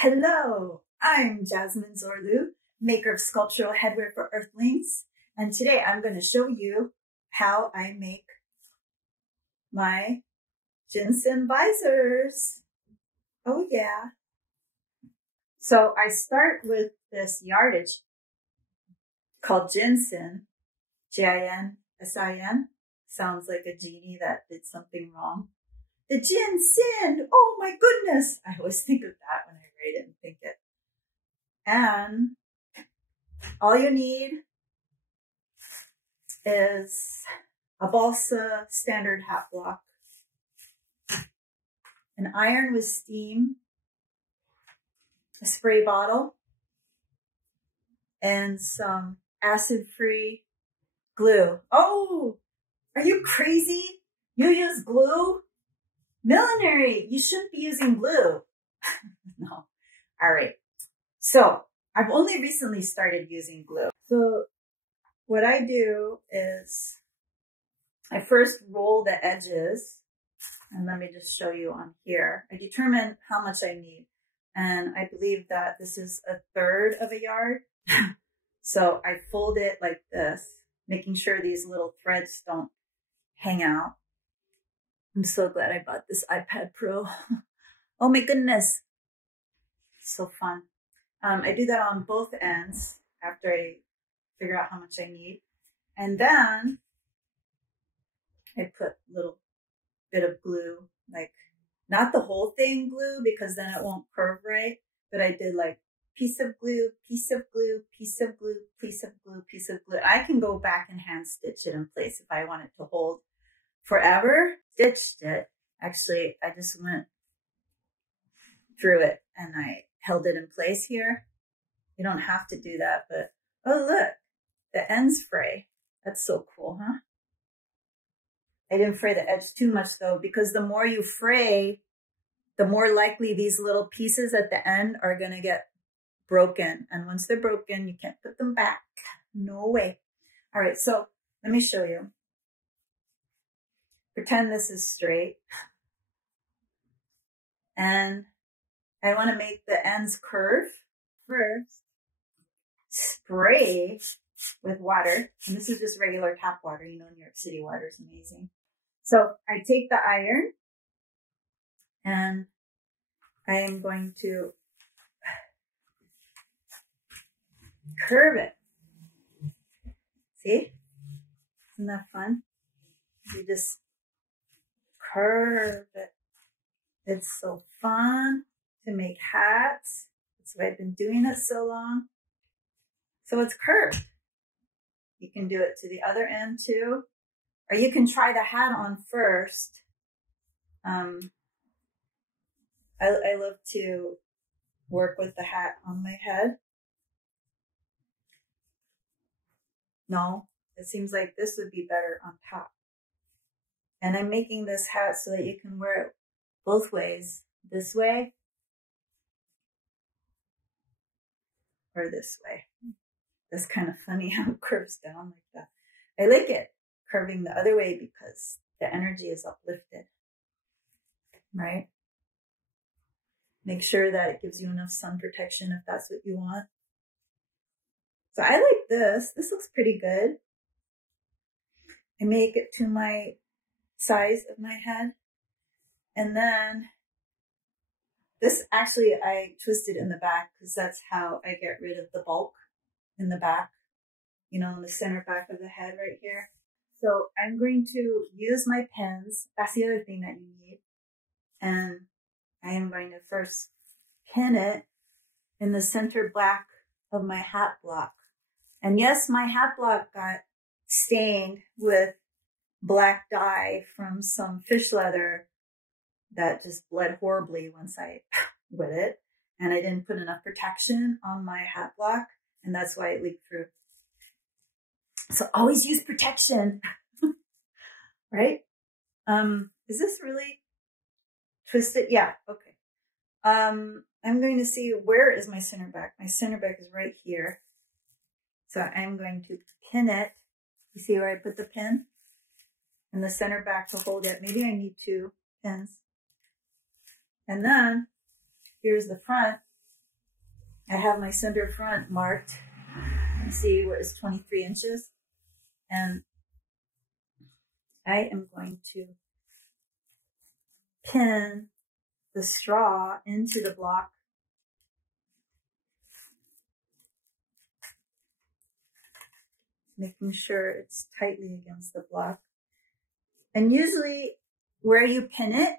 Hello, I'm Jasmin Zorlu, maker of sculptural headwear for Earthlings, and today I'm going to show you how I make my Jinsin visors. Oh yeah. So I start with this yardage called Jinsin, Jinsin. Sounds like a genie that did something wrong. The Jinsin, oh my goodness. I always think of that when I write it and think it. And all you need is a Balsa standard hat block, an iron with steam, a spray bottle, and some acid-free glue. Oh, are you crazy? You use glue? Millinery, you shouldn't be using glue. No. All right. So I've only recently started using glue. So what I do is I first roll the edges, and let me just show you on here. I determine how much I need, and I believe that this is 1/3 of a yard. So I fold it like this, making sure these little threads don't hang out. I'm so glad I bought this iPad Pro. Oh my goodness. So fun. I do that on both ends after I figure out how much I need. And then I put a little bit of glue, like not the whole thing glue because then it won't curve right, but I did like piece of glue, piece of glue, piece of glue, piece of glue, piece of glue. I can go back and hand stitch it in place if I want it to hold forever. Stitched it. Actually, I just went through it and I held it in place here. You don't have to do that, but oh look, the ends fray. That's so cool, huh? I didn't fray the edge too much though, because the more you fray, the more likely these little pieces at the end are gonna get broken. And once they're broken, you can't put them back. No way. All right, so let me show you. Pretend this is straight. And I want to make the ends curve. First, spray with water. And this is just regular tap water. You know, New York City water is amazing. So I take the iron and I am going to curve it. See? Isn't that fun? You just curve it. It's so fun to make hats. That's why I've been doing it so long. So it's curved. You can do it to the other end too, or you can try the hat on first. I love to work with the hat on my head. No, it seems like this would be better on top. And I'm making this hat so that you can wear it both ways, this way or this way. That's kind of funny how it curves down like that. I like it curving the other way because the energy is uplifted, right? Make sure that it gives you enough sun protection if that's what you want. So I like this. This looks pretty good. I make it to my size of my head. And then this actually I twisted in the back because that's how I get rid of the bulk in the back, you know, in the center back of the head right here. So I'm going to use my pins. That's the other thing that you need. And I am going to first pin it in the center back of my hat block. And yes, my hat block got stained with black dye from some fish leather that just bled horribly once I wet it. And I didn't put enough protection on my hat block, and that's why it leaked through. So always use protection, right? Is this really twisted? Yeah, okay. I'm going to see, where is my center back? My center back is right here. So I'm going to pin it. You see where I put the pin? In the center back to hold it. Maybe I need 2 pins. And then here's the front. I have my center front marked. You can see where it's 23 inches. And I am going to pin the straw into the block. Making sure it's tightly against the block. And usually where you pin it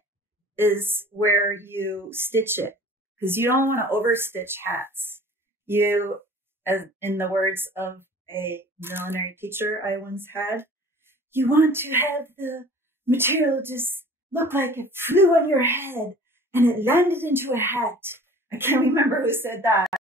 is where you stitch it, because you don't want to overstitch hats. You, as in the words of a millinery teacher I once had, you want to have the material just look like it flew on your head and it landed into a hat. I can't remember who said that.